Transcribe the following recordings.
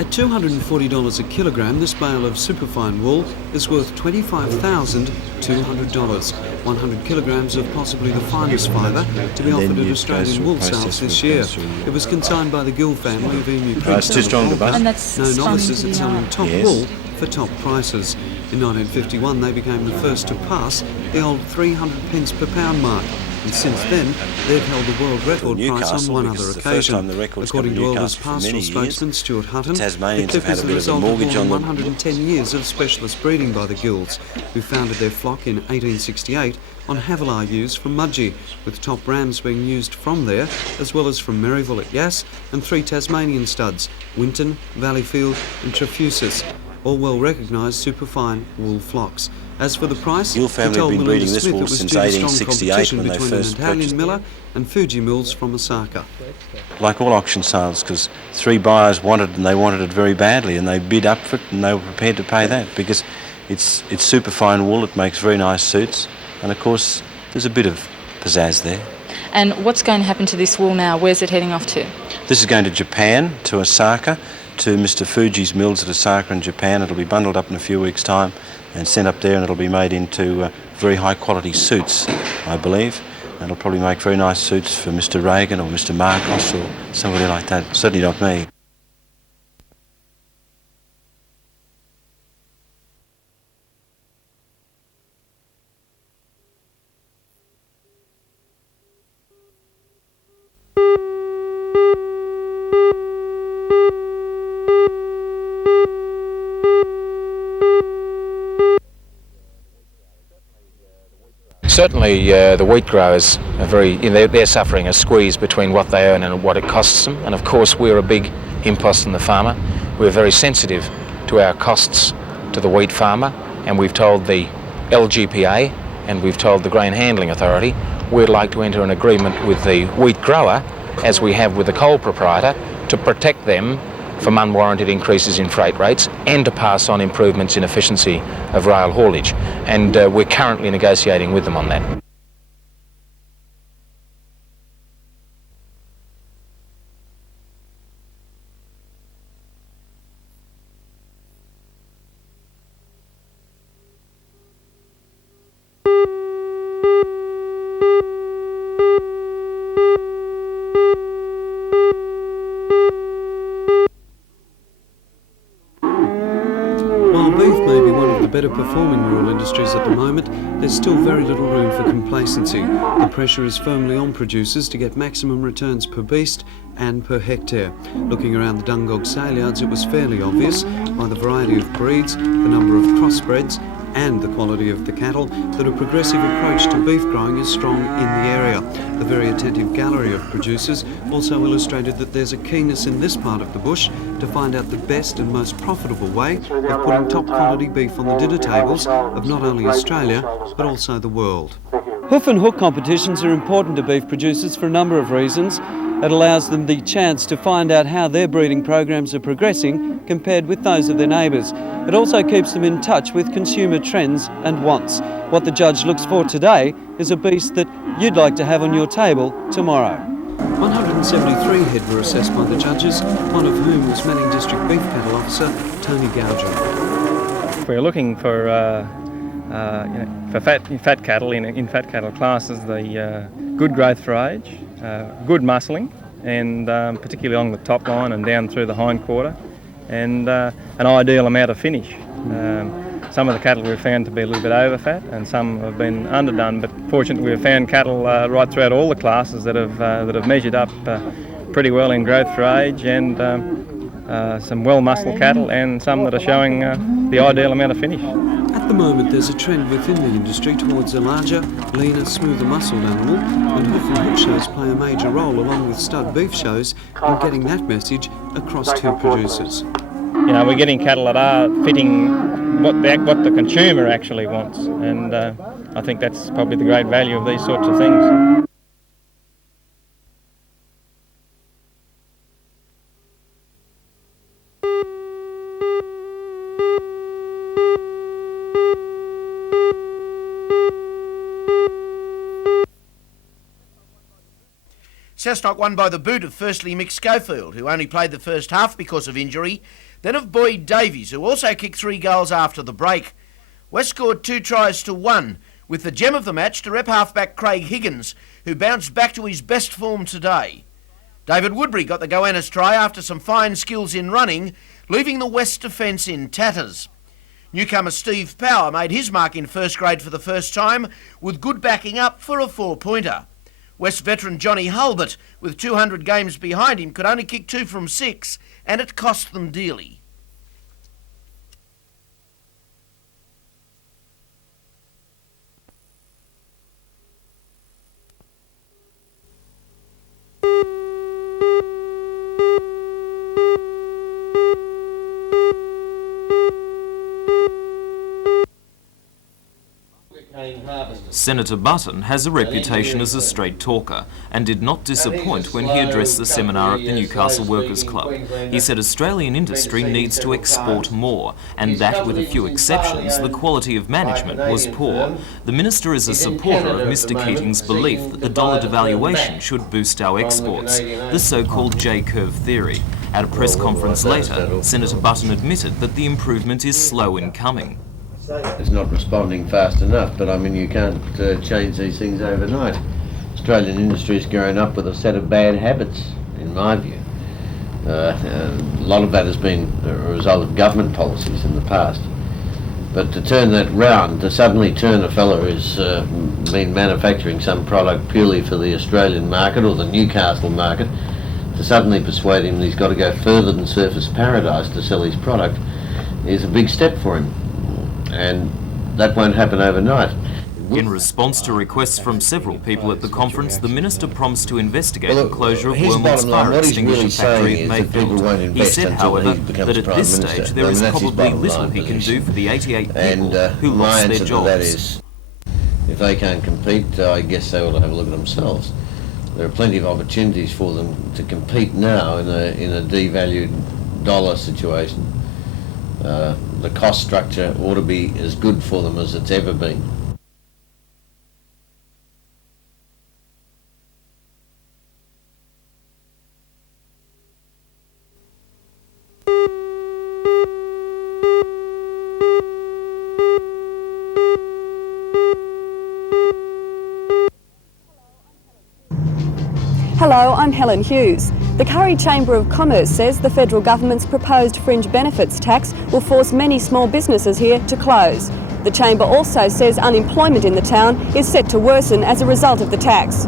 At $240 a kilogram, this bale of superfine wool is worth $25,200. 100 kilograms of possibly the finest fibre to be offered at Australian wool sales this year. It was consigned by the Gill family of Emu Creek. Too strong to bust. And that's No novices at selling top Yes. wool for top prices. In 1951, they became the first to pass the old 300 pence per pound mark. And since then, they've held the world record price on one other occasion. According to Elders pastoral spokesman Stuart Hutton, the clip is the result of more than 110 years of specialist breeding by the Gills, who founded their flock in 1868 on Havilah ewes from Mudgee, with top rams being used from there, as well as from Maryville at Yass, and 3 Tasmanian studs, Winton, Valleyfield and Trefusis, all well recognised superfine wool flocks. As for the price, Gill family have been breeding this wool since 1868 when they first between an purchased Italian miller and Fuji mills from Osaka. Like all auction sales, because 3 buyers wanted and they wanted it very badly, and they bid up for it and they were prepared to pay that because it's superfine wool. It makes very nice suits, and of course there's a bit of pizzazz there. And what's going to happen to this wool now? Where's it heading off to? This is going to Japan, to Osaka, to Mr. Fuji's mills at Osaka in Japan. It'll be bundled up in a few weeks' time and sent up there, and it'll be made into very high quality suits, I believe. And it'll probably make very nice suits for Mr. Reagan or Mr. Marcos or somebody like that. Certainly not me. Certainly the wheat growers are they're suffering a squeeze between what they earn and what it costs them, and of course we're a big impost on the farmer. We're very sensitive to our costs to the wheat farmer, and we've told the LGPA and we've told the Grain Handling Authority we'd like to enter an agreement with the wheat grower, as we have with the coal proprietor, to protect them from unwarranted increases in freight rates and to pass on improvements in efficiency of rail haulage. And we're currently negotiating with them on that. While beef may be one of the better performing rural industries at the moment, there's still very little room for complacency. The pressure is firmly on producers to get maximum returns per beast and per hectare. Looking around the Dungog sale yards, it was fairly obvious by the variety of breeds, the number of crossbreds and the quality of the cattle that a progressive approach to beef growing is strong in the area. The very attentive gallery of producers also illustrated that there's a keenness in this part of the bush to find out the best and most profitable way of putting top quality beef on the dinner tables of not only Australia but also the world. Hoof and hook competitions are important to beef producers for a number of reasons. It allows them the chance to find out how their breeding programs are progressing compared with those of their neighbours. It also keeps them in touch with consumer trends and wants. What the judge looks for today is a beast that you'd like to have on your table tomorrow. 173 head were assessed by the judges, one of whom was Manning District Beef Cattle Officer Tony Gouger. We're looking for fat cattle in fat cattle classes, the good growth for age, good muscling, and particularly along the top line and down through the hind quarter, and an ideal amount of finish. Some of the cattle we've found to be a little bit over fat, and some have been underdone. But fortunately, we've found cattle right throughout all the classes that have measured up pretty well in growth for age, and some well muscled cattle, and some that are showing the ideal amount of finish. At the moment, there's a trend within the industry towards a larger, leaner, smoother muscled animal, and hoof and hook shows play a major role, along with stud beef shows, in getting that message across to producers. You know, we're getting cattle that are fitting what the consumer actually wants, and I think that's probably the great value of these sorts of things. Cessnock won by the boot of firstly Mick Schofield, who only played the first half because of injury. then of Boyd Davies, who also kicked 3 goals after the break. West scored 2 tries to 1, with the gem of the match to rep halfback Craig Higgins, who bounced back to his best form today. David Woodbury got the Goannas try after some fine skills in running, leaving the West defence in tatters. Newcomer Steve Power made his mark in first grade for the first time, with good backing up for a 4-pointer. West veteran Johnny Hulbert, with 200 games behind him, could only kick 2 from 6, and it cost them dearly. Senator Button has a reputation as a straight talker and did not disappoint when he addressed the seminar at the Newcastle Workers' Club. He said Australian industry needs to export more and that, with a few exceptions, the quality of management was poor. The Minister is a supporter of Mr Keating's belief that the dollar devaluation should boost our exports, the so-called J-curve theory. At a press conference later, Senator Button admitted that the improvement is slow in coming. It's not responding fast enough, but I mean, you can't change these things overnight. Australian industry's grown up with a set of bad habits, in my view. A lot of that has been a result of government policies in the past. But to turn that round, to suddenly turn a fellow who's been manufacturing some product purely for the Australian market or the Newcastle market, to suddenly persuade him that he's got to go further than Surface Paradise to sell his product, is a big step for him. And that won't happen overnight. In response to requests from several people at the conference, the Minister promised to investigate the closure of Wormwood's fire extinguisher factory at Mayfield. He said, however, that at this stage there is probably little he can do for the 88 people who lost their jobs. That is, if they can't compete, I guess they ought to have a look at themselves. There are plenty of opportunities for them to compete now in a devalued dollar situation. The cost structure ought to be as good for them as it's ever been. Hello, I'm Helen Hughes. The Curry Chamber of Commerce says the federal government's proposed fringe benefits tax will force many small businesses here to close. The Chamber also says unemployment in the town is set to worsen as a result of the tax.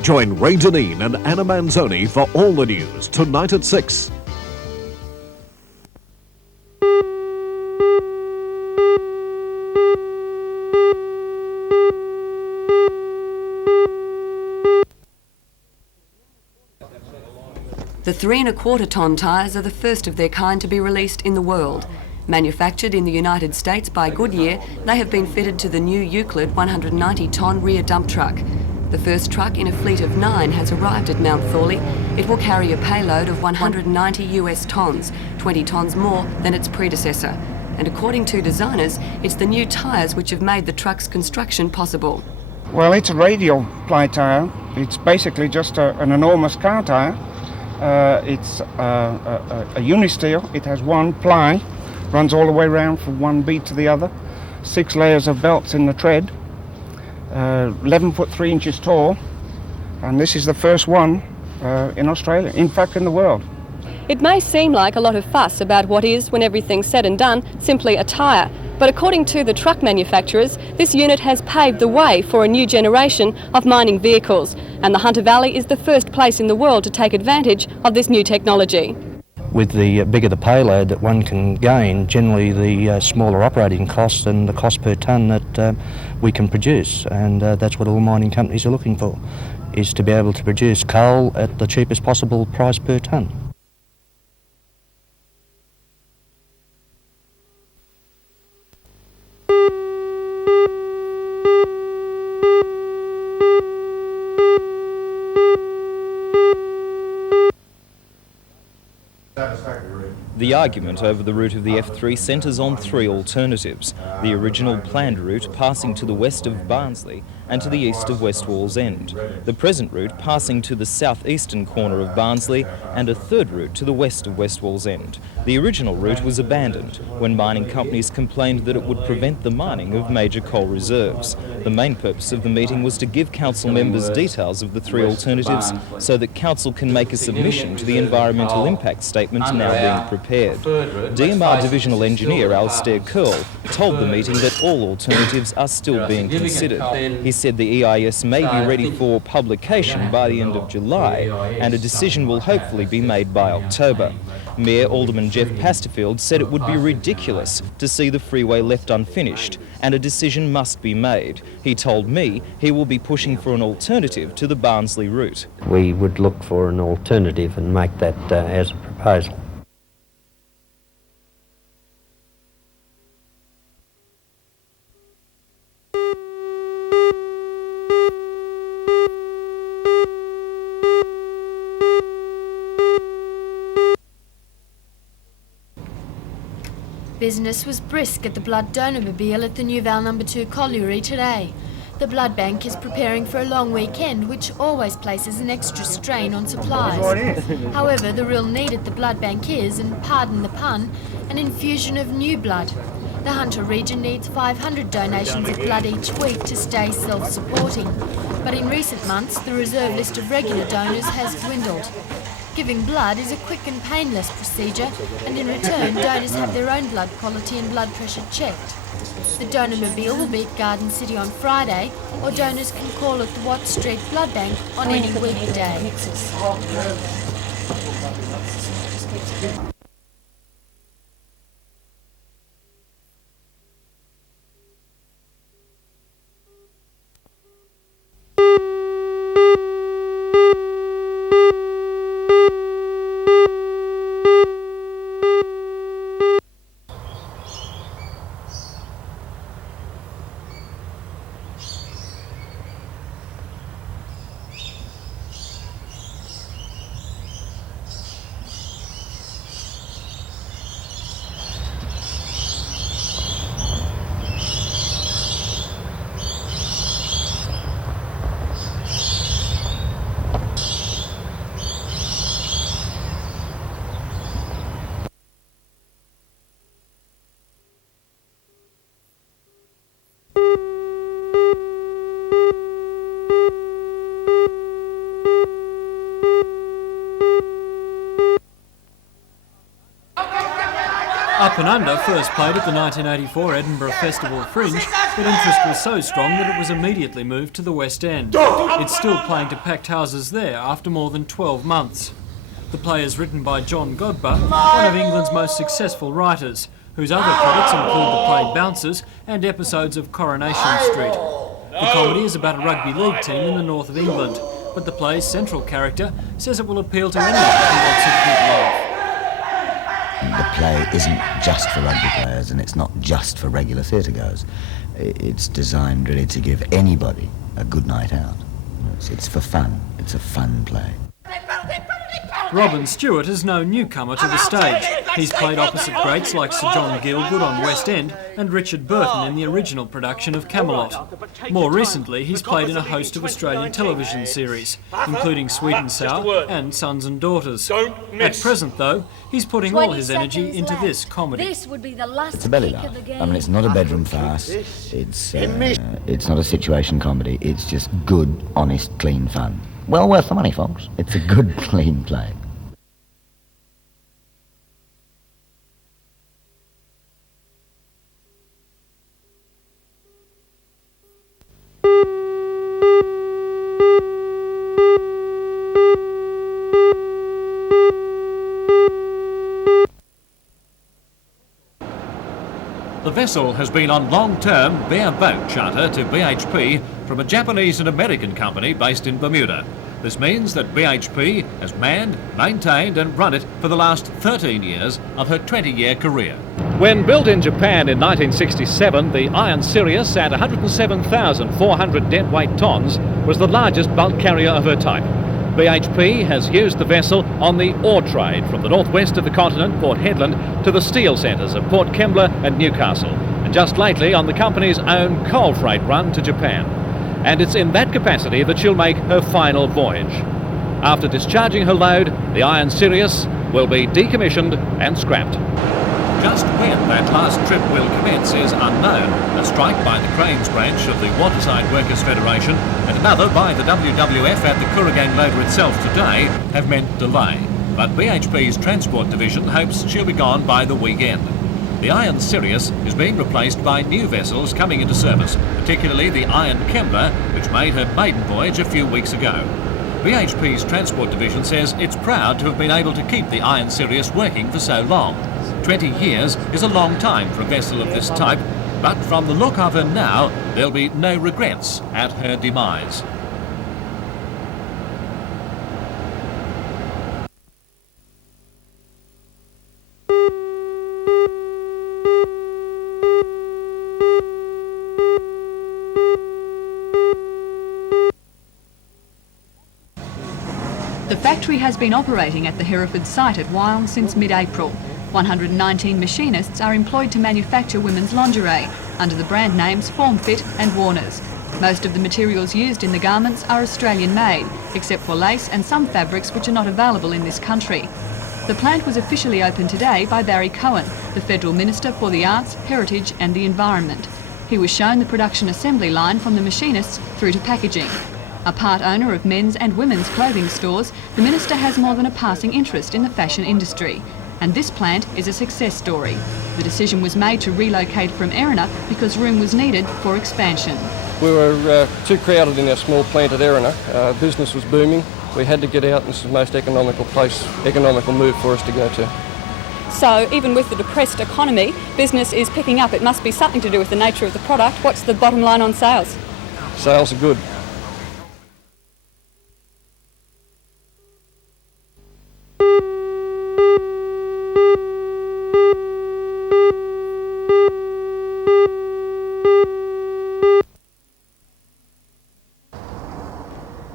Join Ray Deneen and Anna Manzoni for all the news tonight at 6. The 3¼ tonne tyres are the first of their kind to be released in the world. Manufactured in the United States by Goodyear, they have been fitted to the new Euclid 190 tonne rear dump truck. The first truck in a fleet of 9 has arrived at Mount Thorley. It will carry a payload of 190 US tonnes, 20 tonnes more than its predecessor. And according to designers, it's the new tyres which have made the truck's construction possible. Well, it's a radial ply tyre. It's basically just an enormous car tyre. It's a unisteel. It has one ply, runs all the way around from one bead to the other, 6 layers of belts in the tread, 11 foot 3 inches tall, and this is the first one in Australia, in fact in the world. It may seem like a lot of fuss about what is, when everything's said and done, simply a tyre. But according to the truck manufacturers, this unit has paved the way for a new generation of mining vehicles, and the Hunter Valley is the first place in the world to take advantage of this new technology. With the bigger the payload that one can gain, generally the smaller operating costs and the cost per tonne that we can produce, and that's what all mining companies are looking for, is to be able to produce coal at the cheapest possible price per tonne. The argument over the route of the F3 centres on 3 alternatives. The original planned route passing to the west of Barnsley and to the east of West Wallsend. The present route passing to the southeastern corner of Barnsley and a third route to the west of West Wallsend. The original route was abandoned when mining companies complained that it would prevent the mining of major coal reserves. The main purpose of the meeting was to give council members details of the three alternatives so that council can make a submission to the environmental impact statement now being prepared. DMR Divisional Engineer Alistair Curl told the meeting that all alternatives are still being considered. He said the EIS may be ready for publication by the end of July and a decision will hopefully be made by October. Mayor Alderman Jeff Pasterfield said it would be ridiculous to see the freeway left unfinished and a decision must be made. He told me he will be pushing for an alternative to the Barnsley route. We would look for an alternative and make that as a proposal. Business was brisk at the blood donor mobile at the New Val No. 2 colliery today. The blood bank is preparing for a long weekend, which always places an extra strain on supplies. However, the real need at the blood bank is, and pardon the pun, an infusion of new blood. The Hunter region needs 500 donations of blood each week to stay self-supporting. But in recent months, the reserve list of regular donors has dwindled. Giving blood is a quick and painless procedure, and in return, donors have their own blood quality and blood pressure checked. The donor mobile will be at Garden City on Friday, or donors can call at the Watt Street Blood Bank on any weekday. Up and Under first played at the 1984 Edinburgh Festival Fringe, but interest was so strong that it was immediately moved to the West End. It's still playing to packed houses there after more than 12 months. The play is written by John Godber, one of England's most successful writers, whose other credits include the play Bouncers and episodes of Coronation Street. The comedy is about a rugby league team in the north of England, but the play's central character says it will appeal to anyone who wants a good laugh. The play isn't just for rugby players and it's not just for regular theatre goers. It's designed really to give anybody a good night out. It's for fun. It's a fun play. Robin Stewart is no newcomer to the stage. He's played opposite greats like Sir John Gielgud on West End and Richard Burton in the original production of Camelot. More recently, he's played in a host of Australian television series, including Sweet and Sour and Sons and Daughters. At present, though, he's putting all his energy into this comedy. This would be the last It's a belly laugh. I mean, it's not a bedroom farce. It's not a situation comedy. It's just good, honest, clean fun. Well worth the money, folks. It's a good, clean play. The vessel has been on long-term bareboat charter to BHP from a Japanese and American company based in Bermuda. This means that BHP has manned, maintained and run it for the last 13 years of her 20-year career. When built in Japan in 1967, the Iron Sirius at 107,400 deadweight tons was the largest bulk carrier of her type. BHP has used the vessel on the ore trade from the northwest of the continent, Port Hedland, to the steel centres of Port Kembla and Newcastle, and just lately on the company's own coal freight run to Japan. and it's in that capacity that she'll make her final voyage. After discharging her load, the Iron Sirius will be decommissioned and scrapped. Just when that last trip will commence is unknown. A strike by the Cranes branch of the Waterside Workers Federation and another by the WWF at the Kooragang loader itself today have meant delay. But BHP's Transport Division hopes she'll be gone by the weekend. The Iron Sirius is being replaced by new vessels coming into service, particularly the Iron Kembla, which made her maiden voyage a few weeks ago. BHP's Transport Division says it's proud to have been able to keep the Iron Sirius working for so long. 20 years is a long time for a vessel of this type, but from the look of her now, there'll be no regrets at her demise. The factory has been operating at the Hereford site at Wyong since mid-April. 119 machinists are employed to manufacture women's lingerie under the brand names Formfit and Warner's. Most of the materials used in the garments are Australian made, except for lace and some fabrics which are not available in this country. The plant was officially opened today by Barry Cohen, the Federal Minister for the Arts, Heritage and the Environment. He was shown the production assembly line from the machinists through to packaging. A part owner of men's and women's clothing stores, the Minister has more than a passing interest in the fashion industry. And this plant is a success story. The decision was made to relocate from Erina because room was needed for expansion. We were too crowded in our small plant at Erina. Business was booming. We had to get out, and this is the most economical move for us to go to. So even with the depressed economy, business is picking up. It must be something to do with the nature of the product. What's the bottom line on sales? Sales are good.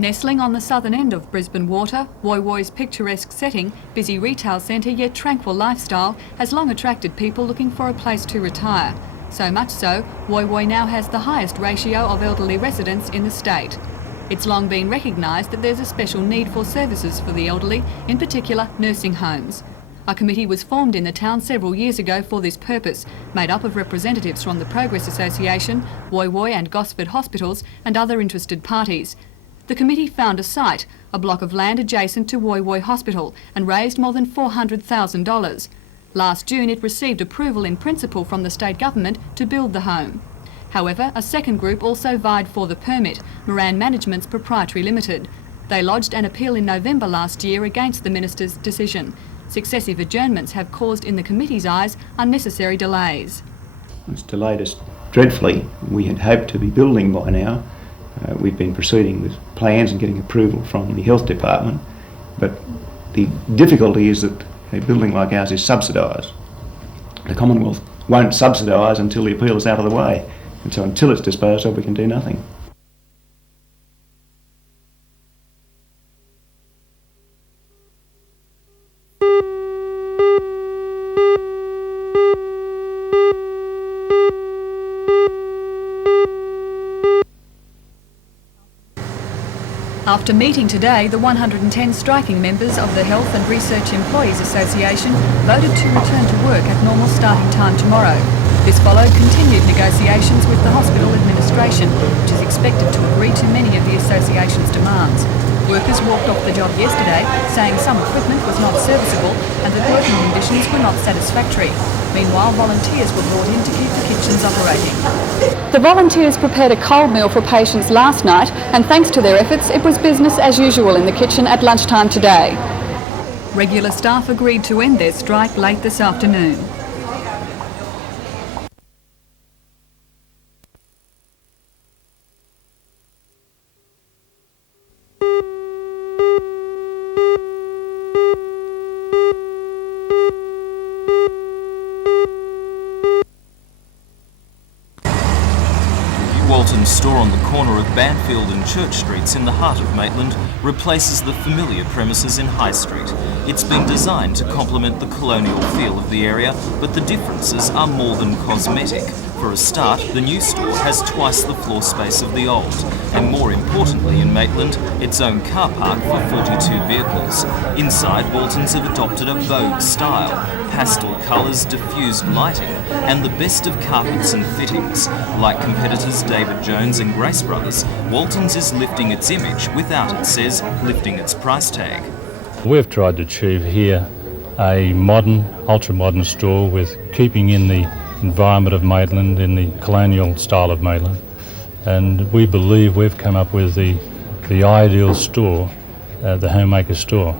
Nestling on the southern end of Brisbane Water, Woy Woy's picturesque setting, busy retail centre yet tranquil lifestyle has long attracted people looking for a place to retire. So much so, Woy Woy now has the highest ratio of elderly residents in the state. It's long been recognised that there's a special need for services for the elderly, in particular nursing homes. A committee was formed in the town several years ago for this purpose, made up of representatives from the Progress Association, Woy Woy and Gosford Hospitals and other interested parties. The committee found a site, a block of land adjacent to Woy Woy Hospital, and raised more than $400,000. Last June it received approval in principle from the state government to build the home. However, a second group also vied for the permit, Moran Management's Proprietary Limited. They lodged an appeal in November last year against the minister's decision. Successive adjournments have caused, in the committee's eyes, unnecessary delays. It's delayed us dreadfully. We had hoped to be building by now. We've been proceeding with plans and getting approval from the Health Department, but the difficulty is that a building like ours is subsidised. The Commonwealth won't subsidise until the appeal is out of the way, and so until it's disposed of we can do nothing. After meeting today, the 110 striking members of the Health and Research Employees Association voted to return to work at normal starting time tomorrow. This followed continued negotiations with the hospital administration, which is expected to agree to many of the association's demands. Workers walked off the job yesterday, saying some equipment was not serviceable and that working conditions were not satisfactory. Meanwhile, volunteers were brought in to keep the kitchens operating. The volunteers prepared a cold meal for patients last night, and thanks to their efforts, it was business as usual in the kitchen at lunchtime today. Regular staff agreed to end their strike late this afternoon. Walton's store on the corner of Banfield and Church Streets in the heart of Maitland replaces the familiar premises in High Street. It's been designed to complement the colonial feel of the area, but the differences are more than cosmetic. For a start, the new store has twice the floor space of the old, and more importantly in Maitland, its own car park for 42 vehicles. Inside, Waltons have adopted a Vogue style, pastel colours, diffused lighting, and the best of carpets and fittings. Like competitors David Jones and Grace Brothers, Waltons is lifting its image without, it says, lifting its price tag. We've tried to achieve here a modern, ultra-modern store with keeping in the environment of Maitland, in the colonial style of Maitland, and we believe we've come up with the ideal store, the homemaker store.